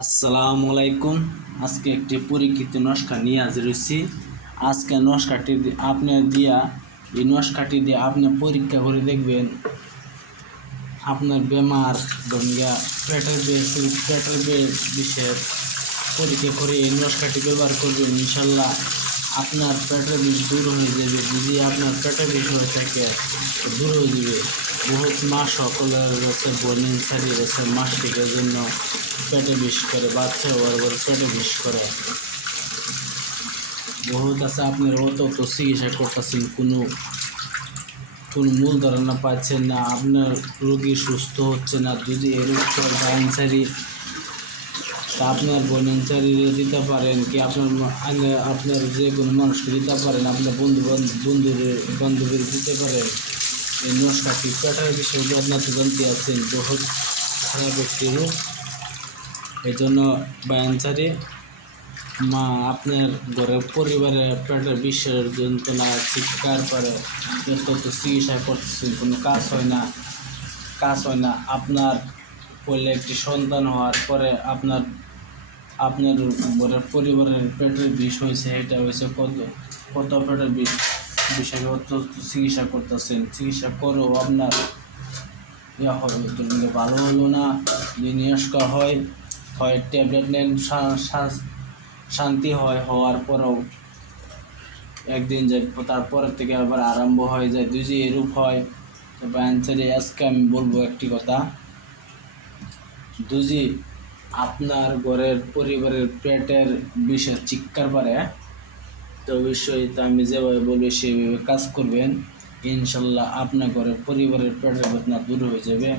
আসসালামু আলাইকুম। আজকে একটি পরীক্ষিত নস্কা নিয়ে আজ হয়েছি আজকে নস্কাটি আপনি দিয়া এই নস্কাটি দিয়ে আপনি পরীক্ষা করে দেখবেন আপনার বেমার ধরুন গিয়া পেটের পেটের বে- বিষের পরীক্ষা করে এই নস্কাটি ব্যবহার করবেন ইনশাল্লাহ। আপনার পেটের বিষ দূর হয়ে যাবে, যদি আপনার পেটের বিষ হয়ে থাকে দূর হয়ে যাবে। বহুত মা সকলের রয়েছে বর্ণিন ছাড়ি রয়েছে মাসটিকের জন্য পেটে বিষ করে, বাচ্চা ওর পেটে বিষ করে। বহুত আছে, আপনার অত তো চিকিৎসা করতেছেন, কোনো কোনো মূল ধারণা পাচ্ছেন না, আপনার রোগী সুস্থ হচ্ছে না, যদি এরকম ডাইনসারি তা আপনার বোনেন্সারি দিতে পারেন কি আপনার আগে- আপনার যে কোনো মানুষকে দিতে পারেন, আপনার বন্ধু বন্ধুদের, বান্ধবীর দিতে পারেন। এই নস্কাটি পেটার বিষয়ে আপনার জানতে আছেন, বহুত খারাপ একটি রোগ এই জন্য বায়ানসারি মা আপনার ঘরের পরিবারের পেটের বিশ্বের যন্ত্রণা, চিৎকার করে চিকিৎসা করতেছেন, কোনো কাজ হয় না। কাজ হয় না, আপনার পড়লে একটি সন্তান হওয়ার পরে আপনার আপনার পরিবারের পেটের বিষ হয়েছে, এটা হয়েছে কত? কত পেটের বিষ? বিষয়ে অত চিকিৎসা করতেছেন। চিকিৎসা করেও আপনার ইয়া হবে যে ভালো হলো না নিষ্কা হয় হয় ট্যাবলেট নেন শান্তি হয়, হওয়ার পরেও একদিন যায় তারপরের থেকে আবার আরম্ভ হয়ে যায়, দুই যে এরূপ হয়, তো অ্যান্সারে আজকে আমি বলব একটি কথা। দুজি আপনার ঘরের পরিবারের পেটের বিষয় চিৎকার পারে তো অবশ্যই তো আমি যেভাবে বলব সেইভাবে কাজ করবেন। ইনশাল্লাহ আপনার ঘরের পরিবারের পেটের বেদনা দূর হয়ে যাবে।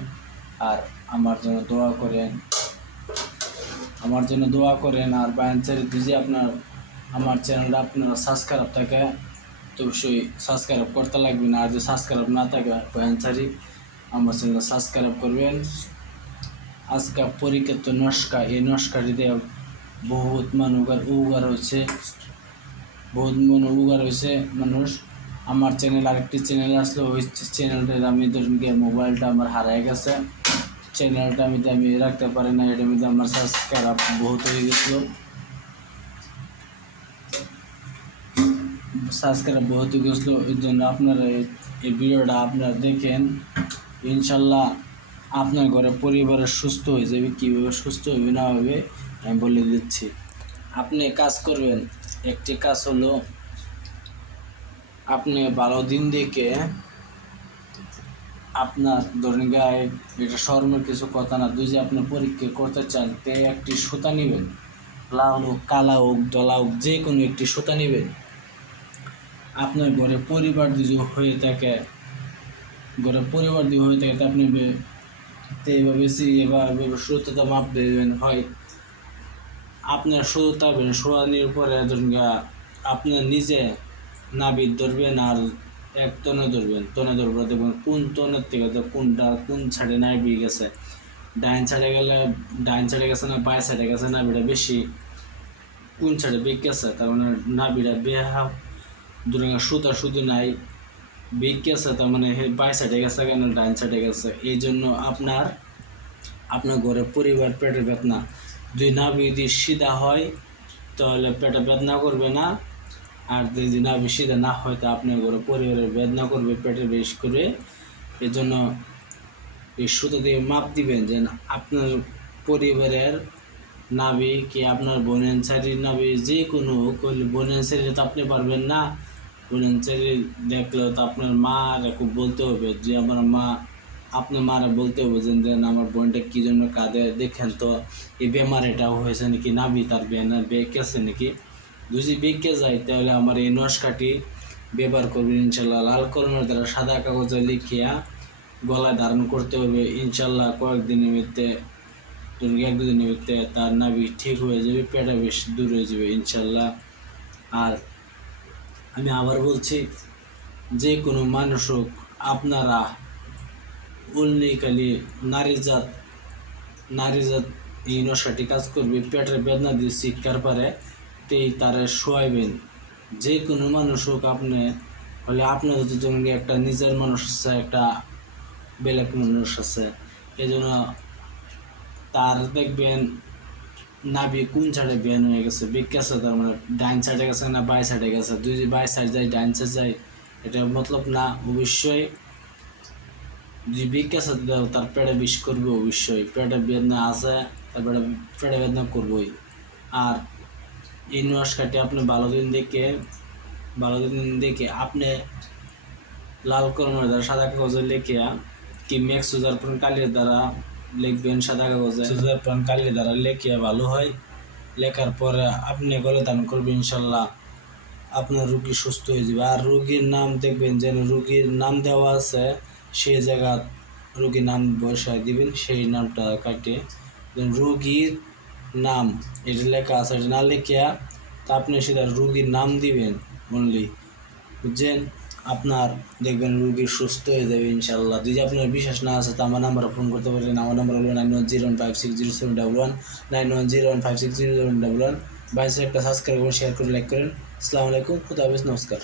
আর আমার জন্য দোয়া করেন, আমার জন্য দোয়া করেন। আর বায়ানচারি দুজি আপনার, আমার চ্যানেলটা আপনারা সাবস্ক্রাইব থাকে, তো অবশ্যই সাবস্ক্রাইব করতে লাগবে না আর যদি সাবস্ক্রাইব না থাকে বায়ানচারি আমার চ্যানেলটা সাবস্ক্রাইব করবেন। আজকে পরীক্ষিত নস্কা, এই নস্কাটি দিয়ে বহুত মানুষের উপকার হয়েছে বহুত মন উপকার হয়েছে মানুষ। আমার চ্যানেল আরেকটি চ্যানেল আসলো, ওই চ্যানেলটার আমি ধরুন গিয়ে মোবাইলটা আমার হারায় গেছে। চ্যানেলটা আমি আমি রাখতে পারি না, এটার মধ্যে আমার সাবস্ক্রাইব বহুত হয়ে গেছিল। সাবস্ক্রাইব বহুত হয়ে গেছিল এর জন্য আপনারা এই ভিডিওটা আপনারা দেখেন। ইনশাল্লাহ আপনার ঘরে পরিবারের সুস্থ হয়ে যাবে, কীভাবে সুস্থ হবে, না হবে, আমি বলে দিচ্ছি। আপনি কাজ করবেন, একটি কাজ হলো, আপনি ভালো দিন দেখে আপনার ধরেন গায়ে এটা শর্মের কিছু কথা না দুই যে আপনি পরীক্ষা করতে চান, তে একটি সুতা নেবেন, লাল হোক, কালা হোক দলা হোক, যে কোনো একটি সুতা নেবেন। আপনার ঘরে পরিবার যদি হয়ে থাকে, ঘরে পরিবার দিয়ে হয়ে থাকে, তা আপনি তো এইভাবে সি- এভাবে সুতোটা মাপ দেবেন হয় আপনার সুতা শোয়ানির পরে আপনার নিজে নাবিদ ধরবেন আর এক তনে ধরবেন। তনে ধরবে দেখবেন কোন তনের থেকে তো কোনটা, কোন ছাড়ে নাবি গেছে। ডাইন ছাড়ে গেলে, ডাইন ছাড়ে গেছে না বাই সাইডে গেছে নাবিটা বেশি, কোন ছাড়ে বেগ গেছে, তার মানে নাবিটা বেহা ধরুন সুতা শুধু নাই। বেগ গেছে তার মানে বাই সাইডে গেছে কেন ডাইন সাইডে গেছে এই জন্য আপনার আপনার ঘরে পরিবার পেটের বেদনা। যদি নাভি যদি সিধা হয়, তাহলে পেটে বেদনা করবে না। আর যদি নাভি সিধা না হয়, তো আপনার ঘরে পরিবারের বেদনা করবে পেটে বেশ করে। জন্য এই সুতো দিয়ে মাপ দিবেন যে আপনার পরিবারের নাভি কি আপনার বোনের শাড়ির নাভি যে কোনো বোনের শাড়ি তো আপনি পারবেন না। শাড়ি দেখলেও তো আপনার মা খুব বলতে হবে। যে আমার মা, আপনার মারা বলতে হবে যে, দেন আমার বোনটা কী জন্য কাঁদে? দেখেন তো, এই বেমার এটা হয়েছে নাকি? নাভি তার বেনার বেঁকেছে নাকি? যদি বেঁকে যায়, তাহলে আমার এই নস্কাটি ব্যবহার করবেন ইনশাল্লাহ। লাল কলমের দ্বারা সাদা কাগজে লিখিয়া গলায় ধারণ করতে হবে। ইনশাল্লাহ কয়েকদিনের মধ্যে এক দুদিনের মধ্যে তার নাভি ঠিক হয়ে যাবে, পেটা বেশ দূর হয়ে যাবে ইনশাল্লাহ। আর আমি আবার বলছি, যে কোনো মানুষ হোক, আপনারা উল্লেখালি নারীজাত নারীজাত নারী এই নশাটি কাজ করবে, পেটের বেদনা দিয়ে শিক্ষার পারে তেই তারা শোয়াইবেন। যে কোনো মানুষ হোক আপনি হলে আপনার যেমন একটা নিজের মানুষ আছে, একটা বেলেগ মানুষ আছে এই জন্য তার দেখবেন নাভি কোন সাইডে বেন হয়ে গেছে? গেছে তার মানে ডাইন সাইডে গেছে না বাই সাইডে গেছে? দুই যে বাই সাইড যায়, ডাইন সাইড যায়, এটা মতলব না, অবশ্যই। যদি গেছে তার পেটে বিষ করবে অবশ্যই। পেটে বেদনা আছে, তার পেটে পেটে বেদনা করবই। আর এই নস্কারটি আপনি ভালো দিন দেখে ভালো দিন দেখে আপনি লাল কলমের দ্বারা সাদা কাগজে লিখে কি ম্যাক্স সুজার পর কালির দ্বারা লিখবেন সাদা কাগজে। সুজার পর কালির দ্বারা লেখিয়া ভালো হয়। লেখার পরে আপনি গলে দান করবেন, ইনশাল্লাহ। আপনার রুগী সুস্থ হয়ে যাবে। আর রুগীর নাম দেখবেন, যেন রুগীর নাম দেওয়া আছে, সেই জায়গা রুগীর নাম বসায় দিবেন, সেই নামটা কাটে। রুগীর নাম, এটা লেখা আছে, এটা না লেখিয়া তা আপনি সেটা রুগীর নাম দিবেন অনলি বুঝছেন? আপনার দেখবেন রুগী সুস্থ হয়ে যাবে ইনশাল্লাহ যদি আপনার বিশ্বাস না আছে, তো আমার নাম্বারে ফোন করতে পারেন। আমার নাম্বার হলো nine one zero one five six zero seven double one. Nine one zero one five six zero seven double one. বাইশে একটা সাবস্ক্রাইব করুন, শেয়ার করে লাইক করেন। আসসালামু আলাইকুম, খুদা হাফিজ, নমস্কার।